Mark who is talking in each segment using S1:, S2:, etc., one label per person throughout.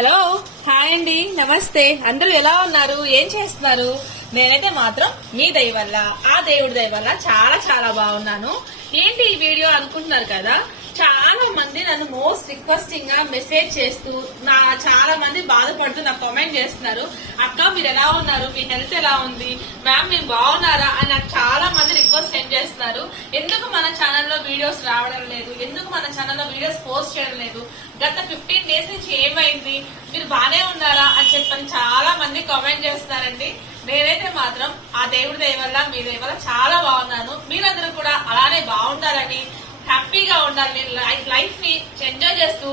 S1: Hello hi అండి నమస్తే. అందరూ ఎలా ఉన్నారు? ఏం చేస్తున్నారు? నేనైతే మాత్రం మీ దయ వల్ల ఆ దేవుడి దయ వల్ల చాలా చాలా బాగున్నాను. ఏంటి ఈ వీడియో అనుకుంటున్నారు కదా? చాలా మంది నన్ను మోస్ట్ రిక్వెస్టింగ్గా మెసేజ్ చేస్తూ నా చాలా మంది బాధపడుతూ నాకు కామెంట్ చేస్తున్నారు. అక్క మీరు ఎలా ఉన్నారు? మీ హెల్త్ ఎలా ఉంది? మ్యామ్ మీరు బాగున్నారా? అని నాకు చాలా మంది రిక్వెస్ట్ సెండ్ చేస్తున్నారు. ఎందుకు మన ఛానల్లో వీడియోస్ రావడం లేదు? ఎందుకు మన ఛానల్లో వీడియోస్ పోస్ట్ చేయడం లేదు? గత ఫిఫ్టీన్ డేస్ నుంచి ఏమైంది? మీరు బాగానే ఉన్నారా? అని చెప్పని చాలా మంది కామెంట్ చేస్తున్నారండి. నేనైతే మాత్రం ఆ దేవుడి దయ వల్ల మీ దయ వల్ల చాలా బాగున్నాను. మీరందరూ కూడా అలానే బాగుంటారని హ్యాపీగా ఉండాలి. లైఫ్ని ఎంజాయ్ చేస్తూ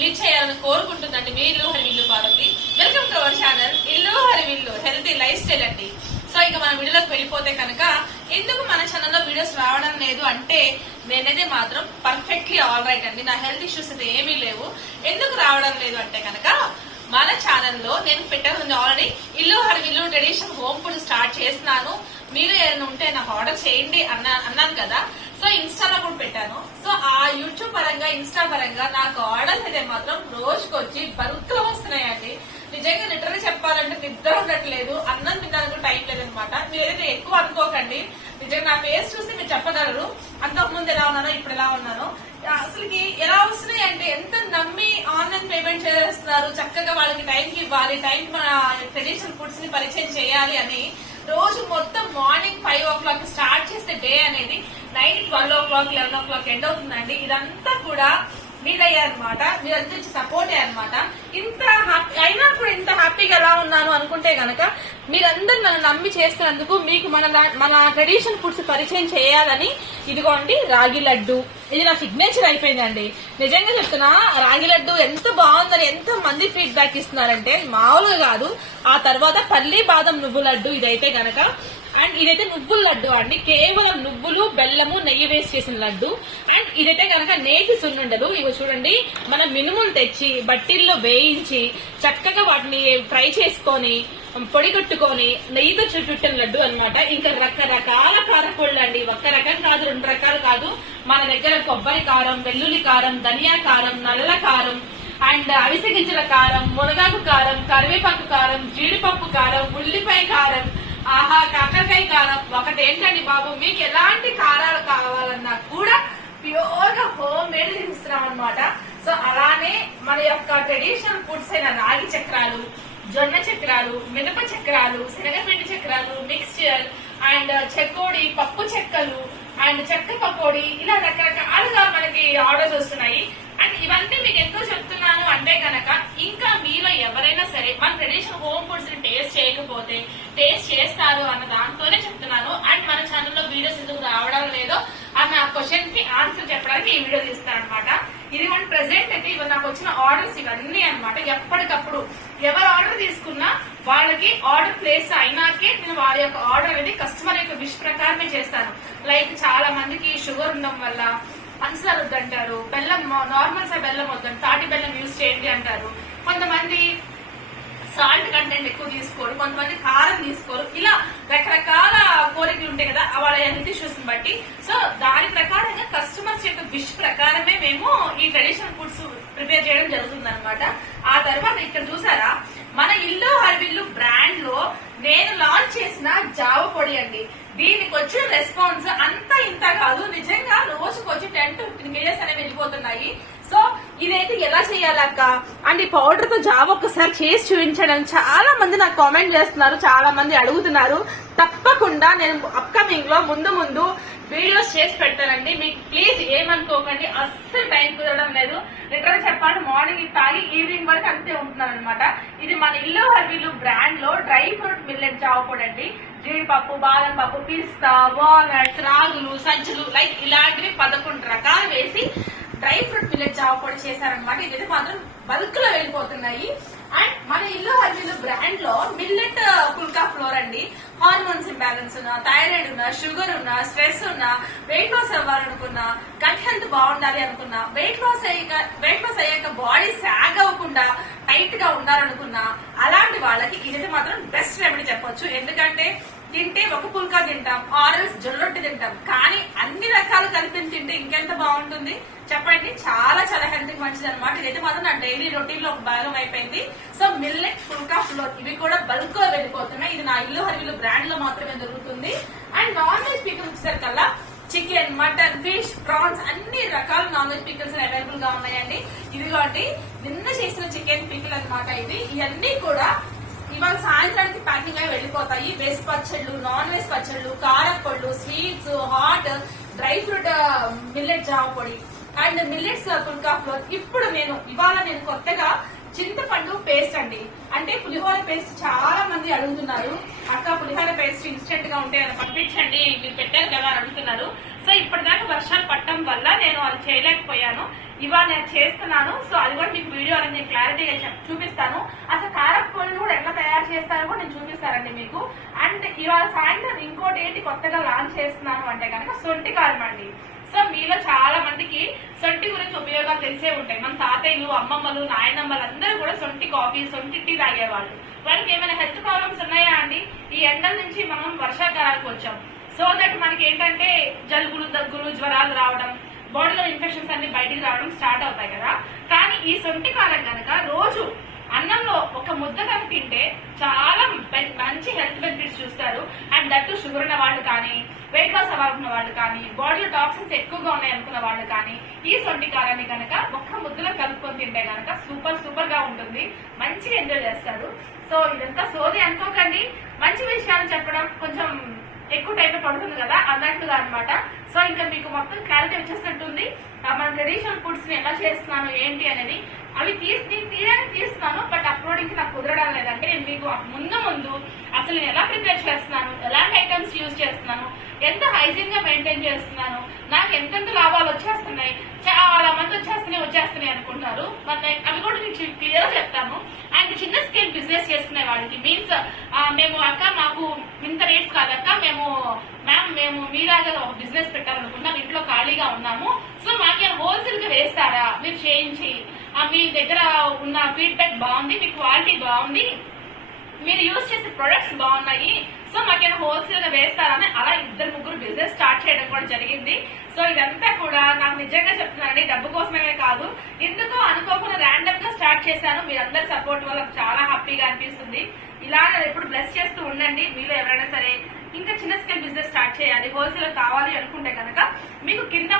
S1: లీడ్ చేయాలని కోరుకుంటుందండి. మీ ఇల్లు Hari Parvathi welcome to our channel ఇల్లు హరివిల్లు హెల్తీ లైఫ్ స్టైల్ అండి. సో ఇక మన వీడియోలోకి వెళ్ళిపోతే కనుక ఎందుకు మన ఛానల్లో వీడియోస్ రావడం లేదు అంటే నేనైతే మాత్రం పర్ఫెక్ట్లీ ఆల్ రైట్ అండి. నా హెల్త్ ఇష్యూస్ అయితే ఏమీ లేవు. ఎందుకు రావడం లేదు అంటే కనుక మన ఛానల్లో నేను పెట్టాను ఆల్రెడీ ఇల్లు హరివిల్లు ట్రెడిషనల్ హోమ్ ఫుడ్ స్టార్ట్ చేస్తున్నాను మీరు ఏదైనా ఉంటే నాకు ఆర్డర్ చేయండి అన్నా అన్నాను కదా. సో ఇన్స్టాలో కూడా పెట్టాను. సో ఆ యూట్యూబ్ పరంగా ఇన్స్టా పరంగా నాకు ఆర్డర్స్ అయితే మాత్రం రోజుకొచ్చి బల్క్ వస్తున్నాయండి. నిజంగా లిటరల్ చెప్పాలంటే నిద్ర ఉండట్లేదు. అన్నం తినడానికి టైం లేదనమాట మీరు ఎక్కువ అనుకోకండి. నిజంగా నా ఫేస్ చూసి మీరు చెప్పగలరు. అంతకు ముందు ఎలా ఉన్నానో ఇప్పుడు ఎలా ఉన్నానో. అసలుకి ఎలా వస్తున్నాయి అంటే ఎంత నమ్మి ఆన్లైన్ పేమెంట్ చేస్తున్నారు చక్కగా వాళ్ళకి టైంకి ఇవ్వాలి టైం మన ట్రెడిషనల్ ఫుడ్స్ని పరిచయం చేయాలి అని రోజు మొత్తం morning five o'clock start day అనేది night twelve o'clock eleven o'clock end అవుతుందండి. ఇదంతా కూడా మీదయ్యా అనమాట మీరంతా ఇచ్చి అనమాట ఇంత హ్యాపీ అయినా కూడా ఇంత హ్యాపీగా ఎలా ఉన్నాను అనుకుంటే గనక మీరందరూ నన్ను నమ్మి చేస్తున్నందుకు మీకు మన మన ట్రెడిషనల్ ఫుడ్స్ పరిచయం చేయాలని ఇదిగోండి రాగి లడ్డు. ఇది నా సిగ్నేచర్ అయిపోయిందండి. నిజంగా చెప్తున్నా రాగి లడ్డు ఎంత బాగుందని ఎంత మంది ఫీడ్బ్యాక్ ఇస్తున్నారంటే మామూలుగా కాదు. ఆ తర్వాత పల్లి బాదం నువ్వు లడ్డు ఇదైతే గనక అండ్ ఇదైతే నువ్వుల లడ్డు అండి. కేవలం నువ్వులు బెల్లము నెయ్యి వేసి చేసిన లడ్డు. అండ్ ఇదైతే కనుక నేతి సున్నుండలు. ఇవి చూడండి మన మినుములు తెచ్చి బట్టిల్లో వేయించి చక్కగా వాటిని ఫ్రై చేసుకొని పొడి కొట్టుకొని నెయ్యితో చుట్టుట్టిన లడ్డు అనమాట ఇంకా రకరకాల కారపళ్ళు అండి. ఒక్క రకం కాదు రెండు రకాలు కాదు. మన దగ్గర కొబ్బరి కారం వెల్లుల్లి కారం ధనియా కారం నల్ల కారం అండ్ అవిసె గింజల కారం మునగాకు కారం కరివేపాకు కారం జీడిపప్పు కారం ఉల్లిపాయ కారం ఆహా కారం ఒకటి ఏంటండి బాబు? మీకు ఎలాంటి కారాలు కావాలన్నా కూడా ప్యూర్గా హోమ్ మేడ్ ఇస్తున్నాం అనమాట సో అలానే మన యొక్క ట్రెడిషనల్ ఫుడ్స్ అయిన రాగి చక్రాలు జొన్న చక్రాలు మినప చక్రాలు శనగపిండి చక్రాలు మిక్స్చర్ అండ్ చెకోడి పప్పు చెక్కలు అండ్ చెక్క పకోడి ఇలా రకరకాలుగా మనకి ఆర్డర్స్ వస్తున్నాయి. ఇవన్నీ మీకు ఎందుకు చెప్తున్నాను అంటే కనుక ఇంకా మీలో ఎవరైనా సరే మన ట్రెడిషనల్ హోమ్ ఫుడ్స్ని టేస్ట్ చేయకపోతే టేస్ట్ చేస్తారు అన్న దాంతోనే చెప్తున్నాను. అండ్ మన ఛానల్లో వీడియోస్ ఎందుకు రావడం లేదో అన్న క్వశ్చన్కి ఆన్సర్ చెప్పడానికి ఈ వీడియో తీస్తాను అనమాట ఇది మన ప్రెసెంట్ అయితే ఇవి నాకు వచ్చిన ఆర్డర్స్ ఇవన్నీ అనమాట ఎప్పటికప్పుడు ఎవరు ఆర్డర్ తీసుకున్నా వాళ్ళకి ఆర్డర్ ప్లేస్ అయినాకే నేను వాళ్ళ యొక్క ఆర్డర్ అనేది కస్టమర్ యొక్క విష్ ప్రకారమే చేస్తాను. లైక్ చాలా మందికి షుగర్ ఉండడం వల్ల పంచదార వద్దంటారు బెల్లం నార్మల్ సైజ్ బెల్లం వద్దంటారు తాటి బెల్లం యూజ్ చేయండి అంటారు. కొంతమంది సాల్ట్ కంటెంట్ ఎక్కువ తీసుకోరు. కొంతమంది కారం తీసుకోరు. ఇలా రకరకాల కోరికలు ఉంటాయి కదా వాళ్ళ హెల్త్ ఇష్యూస్ బట్టి. సో దాని ప్రకారంగా కస్టమర్స్ యొక్క విష్ ప్రకారమే మేము ఈ ట్రెడిషనల్ ఫుడ్స్ ప్రిపేర్ చేయడం జరుగుతుంది అనమాట ఆ తర్వాత ఇక్కడ చూసారా? మన ఇల్లు హర్విల్లు బ్రాండ్లో నేను లాంచ్ చేసిన జావ పొడి అండి. దీనికి వచ్చిన రెస్పాన్స్ అంత ఇంత కాదు నిజంగా రోజుకు వచ్చి టెన్ టు ఫిఫ్టీన్ కేజెస్ అనేవి వెళ్ళిపోతున్నాయి సో ఇదైతే చేయాలక్క. అండ్ ఈ పౌడర్తో జాబ్ ఒక్కసారి చేసి చూపించడం. చాలా మంది నాకు కామెంట్ చేస్తున్నారు చాలా మంది అడుగుతున్నారు. తప్పకుండా నేను అప్కమింగ్లో ముందు ముందు వీడియోస్ చేసి పెడతానండి. మీకు ప్లీజ్ ఏమనుకోకండి అస్సలు టైం కుదరడం లేదు. లిటరల్ చెప్పాలంటే మార్నింగ్ ఇది తాగి ఈవినింగ్ వరకు అంతే ఉంటున్నాను అనమాట ఇది మన ఇల్లు హర్వీలు బ్రాండ్లో డ్రై ఫ్రూట్ మిల్లెట్ జావ పొడి అండి. జీడిపప్పు బాదం పప్పు పిస్తా వాల్నట్స్ రాగులు సజ్జలు లైక్ ఇలాంటివి పదకొండు రకాలు వేసి డ్రై ఫ్రూట్ మిల్లెట్ జావ కూడా చేశారనమాట ఇదైతే మాత్రం బల్క్లో వెళ్ళిపోతున్నాయి. అండ్ మన ఇల్లు హర్వీలు బ్రాండ్లో మిల్లెట్ పుల్కా ఫ్లోర్ అండి. హార్మోన్స్ ఇంబ్యాలెన్స్ ఉన్నా థైరాయిడ్ ఉన్నా షుగర్ ఉన్నా స్ట్రెస్ ఉన్నా వెయిట్ లాస్ అవ్వాలనుకున్నా గట్ హెల్త్ బాగుండాలి అనుకున్నా వెయిట్ లాస్ అయ్యాక వెయిట్ లాస్ అయ్యాక బాడీ సాగ్ అవ్వకుండా టైట్గా ఉండాలనుకున్నా అలాంటి వాళ్ళకి ఇదైతే మాత్రం బెస్ట్ రెమెడీ చెప్పొచ్చు. ఎందుకంటే తింటే ఒక పుల్కా తింటాం ఆరల్స్ జొల్లొట్టి తింటాం. కానీ అన్ని రకాలు కలిపి తింటే ఇంకెంత బాగుంటుంది? చెప్పండి. చాలా చాలా హెల్త్కి మంచిది అనమాట ఇదైతే మాత్రం నా డైలీ రొటీన్లో ఒక భాగం అయిపోయింది. సో మిల్లెట్ ఫుల్కా ఫ్లోర్ ఇవి కూడా బల్క్గా వెళ్ళిపోతున్నాయి. ఇది నా ఇల్లు హరివిలు బ్రాండ్లో మాత్రమే దొరుకుతుంది. అండ్ నాన్ వెజ్ పీపుల్ వచ్చేసరికల్లా చికెన్ మటన్ ఫిష్ ప్రాన్స్ అన్ని రకాల నాన్ వెజ్ పికిల్స్ అవైలబుల్గా ఉన్నాయండి. ఇదిగోండి నిన్న చేసిన చికెన్ పికిల్ అన్నమాట ఇది. ఇవన్నీ కూడా ఇవాళ సాయంత్రానికి ప్యాకింగ్ అయి వెళ్ళిపోతాయి. వెజ్ పచ్చళ్ళు నాన్ వెజ్ పచ్చళ్ళు కారపళ్ళు sweets hot dry fruit millet జావ పొడి అండ్ మిల్లెట్స్ పుల్కా ఫ్లోర్ ఇప్పుడు నేను ఇవాళ నేను కొత్తగా చింతపండు పేస్ట్ అండి. అంటే పులిహోర పేస్ట్ చాలా మంది అడుగుతున్నారు. అక్క పులిహోర పేస్ట్ ఇన్స్టెంట్గా ఉంటే అని పంపించండి. మీరు పెట్టారు కదా అని అడుగుతున్నారు. సో ఇప్పటిదాకా వర్షాలు పట్టడం వల్ల నేను అది చేయలేకపోయాను. ఇవాళ నేను చేస్తున్నాను. సో అది కూడా మీకు వీడియో అనేది నేను క్లారిటీగా చూపిస్తాను. అసలు కారపొడిని కూడా ఎట్లా తయారు చేస్తారో కూడా నేను చూపిస్తానండి మీకు. అండ్ ఇవాళ సాయంత్రం ఇంకోటి ఏంటి కొత్తగా లాంచ్ చేస్తున్నాను అంటే కనుక సొంటి కారం అండి. సో మీలో చాలా మందికి సొంటి గురించి ఉపయోగాలు తెలిసే ఉంటాయి. మన తాతయ్యలు అమ్మమ్మలు నాయనమ్మలు అందరూ కూడా సొంటి కాఫీ సొంటి టీ తాగేవాళ్ళు. వాళ్ళకి ఏమైనా హెల్త్ ప్రాబ్లమ్స్ ఉన్నాయా అండి? ఈ ఎండల నుంచి మనం వర్షాకాలానికి వచ్చాం. సో దట్ మనకి ఏంటంటే జలుబులు దగ్గులు జ్వరాలు రావడం బాడీలో ఇన్ఫెక్షన్స్ అన్ని బయటికి రావడం స్టార్ట్ అవుతాయి కదా. కానీ ఈ సొంటి కాలం కనుక రోజు అన్నంలో ఒక ముద్ద కనుక తింటే చాలా మంచి హెల్త్ బెనిఫిట్స్ చూస్తారు. అండ్ దట్టు షుగర్ ఉన్న వాళ్ళు కానీ వెయిట్ లాస్ అవ్వాలనుకున్న వాళ్ళు కానీ బాడీలో టాక్సిన్స్ ఎక్కువగా ఉన్నాయి అనుకున్న వాళ్ళు కానీ ఈ సొంటి కారాన్ని కనుక ఒక్క ముద్దలో కలుపుకొని తింటే కనుక సూపర్ సూపర్గా ఉంటుంది. మంచిగా ఎంజాయ్ చేస్తారు. సో ఇదంతా సోది అనుకోకండి. మంచి విషయాలు చెప్పడం కొంచెం ఎక్కువ టైం పడుతుంది కదా అన్నట్లుగా అన్నమాట. సో ఇంకా మీకు మొత్తం క్లారిటీ వచ్చేసినట్టుంది. మన ట్రెడిషనల్ ఫుడ్స్ని ఎలా చేస్తున్నాను ఏంటి అనేది. అవి తీసి నేను తీస్తున్నాను బట్ అప్లోడింగ్ నాకు కుదరడం లేదంటే నేను మీకు ముందు ముందు అసలు నేను ఎలా ప్రిపేర్ చేస్తున్నాను ఎలాంటి ఐటమ్స్ యూజ్ చేస్తున్నాను ఎంత హైజీన్గా మెయింటైన్ చేస్తున్నాను నాకు ఎంతెంత లాభాలు వచ్చేస్తున్నాయి చాలా మంది వచ్చేస్తున్నాయి వచ్చేస్తున్నాయి అనుకుంటున్నారు మరి అవి కూడా మీకు క్లియర్ చెప్తాను. అండ్ చిన్న స్కేల్ బిజినెస్ చేసుకునే వాళ్ళకి మీన్స్ మేము అక్క మాకు ఇంత రేట్స్ కాదక్క మేము మ్యామ్ మేము మీ దగ్గర ఒక బిజినెస్ పెట్టాలనుకున్నాం ఇంట్లో ఖాళీగా ఉన్నాము. సో మాకు హోల్సేల్గా వేస్తారా? మీరు చేయించి ఆ, మీ దగ్గర ఉన్న ఫీడ్బ్యాక్ బాగుంది మీ క్వాలిటీ బాగుంది. మీరు యూజ్ చేసే ప్రొడక్ట్స్ బాగున్నాయి. సో మాకేమైనా హోల్సేల్గా వేస్తారని అలా ఇద్దరు ముగ్గురు బిజినెస్ స్టార్ట్ చేయడం కూడా జరిగింది. సో ఇదంతా కూడా నాకు నిజంగా చెప్తున్నానండి డబ్బు కోసమే కాదు. ఎందుకో అనుకోకుండా ర్యాండమ్గా స్టార్ట్ చేశాను. మీరందరి సపోర్ట్ వల్ల చాలా హ్యాపీగా అనిపిస్తుంది. ఇలా ఎప్పుడు బ్లెస్ చేస్తూ ఉండండి. మీరు ఎవరైనా సరే ఇంకా చిన్న స్కేల్ బిజినెస్ స్టార్ట్ చేయాలి హోల్సేల్ కావాలి అనుకుంటే కనుక మీకు కింద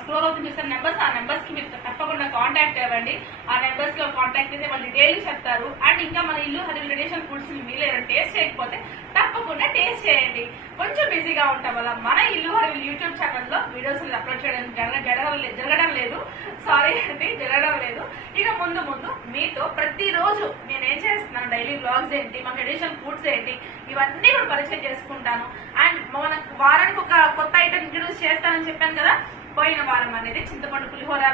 S1: స్క్రోల్ అవుతుంది చూసిన నెంబర్స్ ఆ నెంబర్స్కి మీరు తప్పకుండా కాంటాక్ట్ అవ్వండి. ఆ నెంబర్స్లో కాంటాక్ట్ అయితే వాళ్ళు డీటెయిల్ చెప్తారు. అండ్ ఇంకా మన ఇల్లు హరి రిలేషన్ ఫుడ్స్ మీరు టేస్ట్ చేయకపోతే తప్పకుండా టేస్ట్ చేయండి. కొంచెం బిజీగా ఉంటాం వల్ల మన ఇల్లు హరి యూట్యూబ్ ఛానల్లో వీడియోస్ అప్లోడ్ చేయడం జరగడం జరగడం లేదు. సారీ అండి జరగడం లేదు. ఇక ముందు ముందు మీతో ప్రతిరోజు నేను ఏం చేస్తున్నాను? డైలీ బ్లాగ్స్ ఏంటి? మన ట్రెడిషనల్ ఫుడ్స్ ఏంటి? ఇవన్నీ కూడా పరిచయం చేసుకుంటాను. అండ్ మన వారానికి ఒక కొత్త ఐటమ్ ఇంట్రడ్యూస్ చేస్తానని చెప్పాను కదా పోయిన వారం అనేది చింతపండు పులిహోర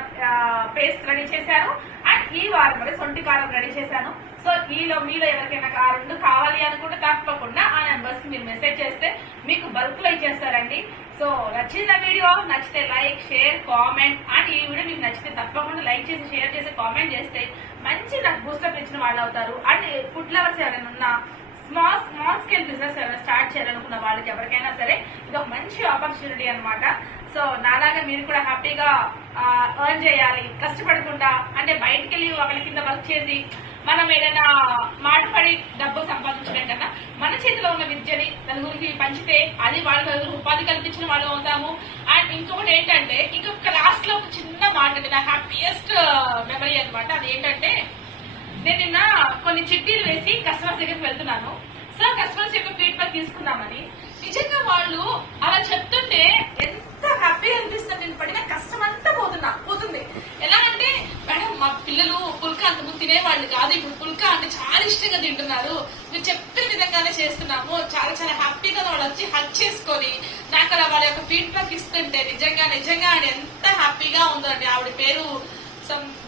S1: పేస్ట్ రెడీ చేశారు. అండ్ ఈ వారం అనేది సొంటి కారం రెడీ చేశారు. సో ఈలో మీలో ఎవరికైనా ఆ రెండు కావాలి అనుకుంటే తప్పకుండా ఆ నెంబర్స్ మీరు మెసేజ్ చేస్తే మీకు బల్క్లో ఇచ్చేస్తారండి. సో నచ్చిన వీడియో నచ్చితే లైక్ షేర్ కామెంట్ అండ్ ఈ వీడియో మీకు నచ్చితే తప్పకుండా లైక్ చేసి షేర్ చేసి కామెంట్ చేస్తే మంచి నాకు బూస్టప్ ఇచ్చిన వాళ్ళు అవుతారు. అండ్ ఫుడ్ లవర్స్ ఎవరైనా ఉన్నా స్మాల్ స్మాల్ స్కేల్ బిజినెస్ ఏమైనా స్టార్ట్ చేయాలనుకున్న వాళ్ళకి ఎవరికైనా సరే ఇది ఒక మంచి ఆపర్చునిటీ అనమాట సో నాలాగా మీరు కూడా హ్యాపీగా ఎర్న్ చేయాలి కష్టపడకుండా అంటే బయటికి వెళ్ళి ఒకరి కింద వర్క్ చేసి మనం ఏదైనా మాటపడి డబ్బు సంపాదించడం కన్నా మన చేతిలో ఉన్న విద్యని నలుగురికి పంచితే అది వాళ్ళ ఉపాధి కల్పించిన వాళ్ళు అవుతాము. అండ్ ఇంకొకటి ఏంటంటే ఇంకొక లాస్ట్లో ఒక చిన్న మాట అండి నా హ్యాపీయెస్ట్ మెమరీ అనమాట అది ఏంటంటే నేను నిన్న కొన్ని చిట్టీలు వేసి కస్టమర్స్ దగ్గరికి వెళ్తున్నాను. సో కస్టమర్స్ యొక్క ఫీడ్బ్యాక్ తీసుకుందామని. నిజంగా వాళ్ళు అలా చెప్తుంటే ఎంత హ్యాపీ అనిపిస్తుంది నేను పడిన కష్టం అంతా పోతున్నా పోతుంది ఎలా అంటే మేడం మా పిల్లలు పుల్కా వాళ్ళు కాదు. ఇప్పుడు పుల్కా అంటే చాలా ఇష్టంగా తింటున్నారు. మీరు చెప్పిన విధంగానే చేస్తున్నాము. చాలా చాలా హ్యాపీగా వాళ్ళు వచ్చి హక్ చేసుకొని నాకు అలా వాళ్ళ యొక్క ఫీడ్బ్యాక్ ఇస్తుంటే నిజంగా నిజంగా అని ఎంత హ్యాపీగా ఉందండి. ఆవిడ పేరు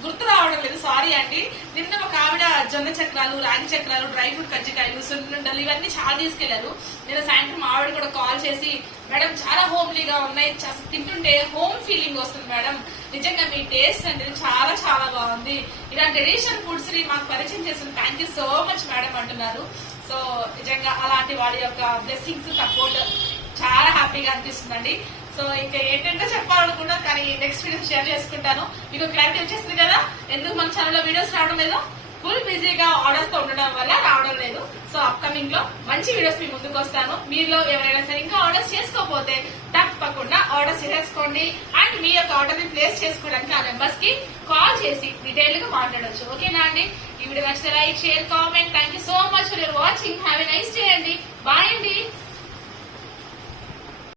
S1: గుర్తు రావడం లేదు. సారీ అండి. నిన్న ఒక ఆవిడ జొన్న చక్రాలు రాగి చక్రాలు డ్రై ఫ్రూట్ కజ్జికాయలు సున్నుండలు ఇవన్నీ చాలా తీసుకెళ్ళారు. నేను సాయంత్రం ఆవిడ కూడా కాల్ చేసి మేడం చాలా హోమ్లీగా ఉన్నాయి. తింటుంటే హోమ్ ఫీలింగ్ వస్తుంది మేడం. నిజంగా మీ టేస్ట్ అనేది చాలా చాలా బాగుంది. ఇలాంటి ట్రెడిషనల్ ఫుడ్స్ని మాకు పరిచయం చేసిన thank you so much madam అంటున్నారు. సో నిజంగా అలాంటి వాడి యొక్క బ్లెస్సింగ్స్ సపోర్ట్ చాలా హ్యాపీగా అనిపిస్తుందండి. సో ఇంకా ఏంటంటే చెప్పాలనుకున్నా కానీ నెక్స్ట్ వీడియో షేర్ చేసుకుంటాను. మీకు క్లారిటీ వచ్చేస్తుంది కదా? ఎందుకు మన ఛానల్లో వీడియోస్ రావడం లేదో? ఫుల్ బిజీగా ఆర్డర్స్తో ఉండడం వల్ల రావడం లేదు. సో అప్కమింగ్లో మంచి వీడియోస్ మీ ముందుకు వస్తాను. మీలో ఎవరైనా సరే ఇంకా ఆర్డర్స్ చేసుకోకపోతే తప్పకుండా ఆర్డర్స్ చేసుకోండి అండ్ మీ యొక్క ఆర్డర్ని ప్లేస్ చేసుకోవడానికి ఆ నెంబర్స్కి కాల్ చేసి డీటెయిల్గా మాట్లాడొచ్చు. ఓకేనా అండి? ఈ వీడియో నచ్చితే like share comment thank you so much for your watching have a nice day అండి. బాయ్ అండి.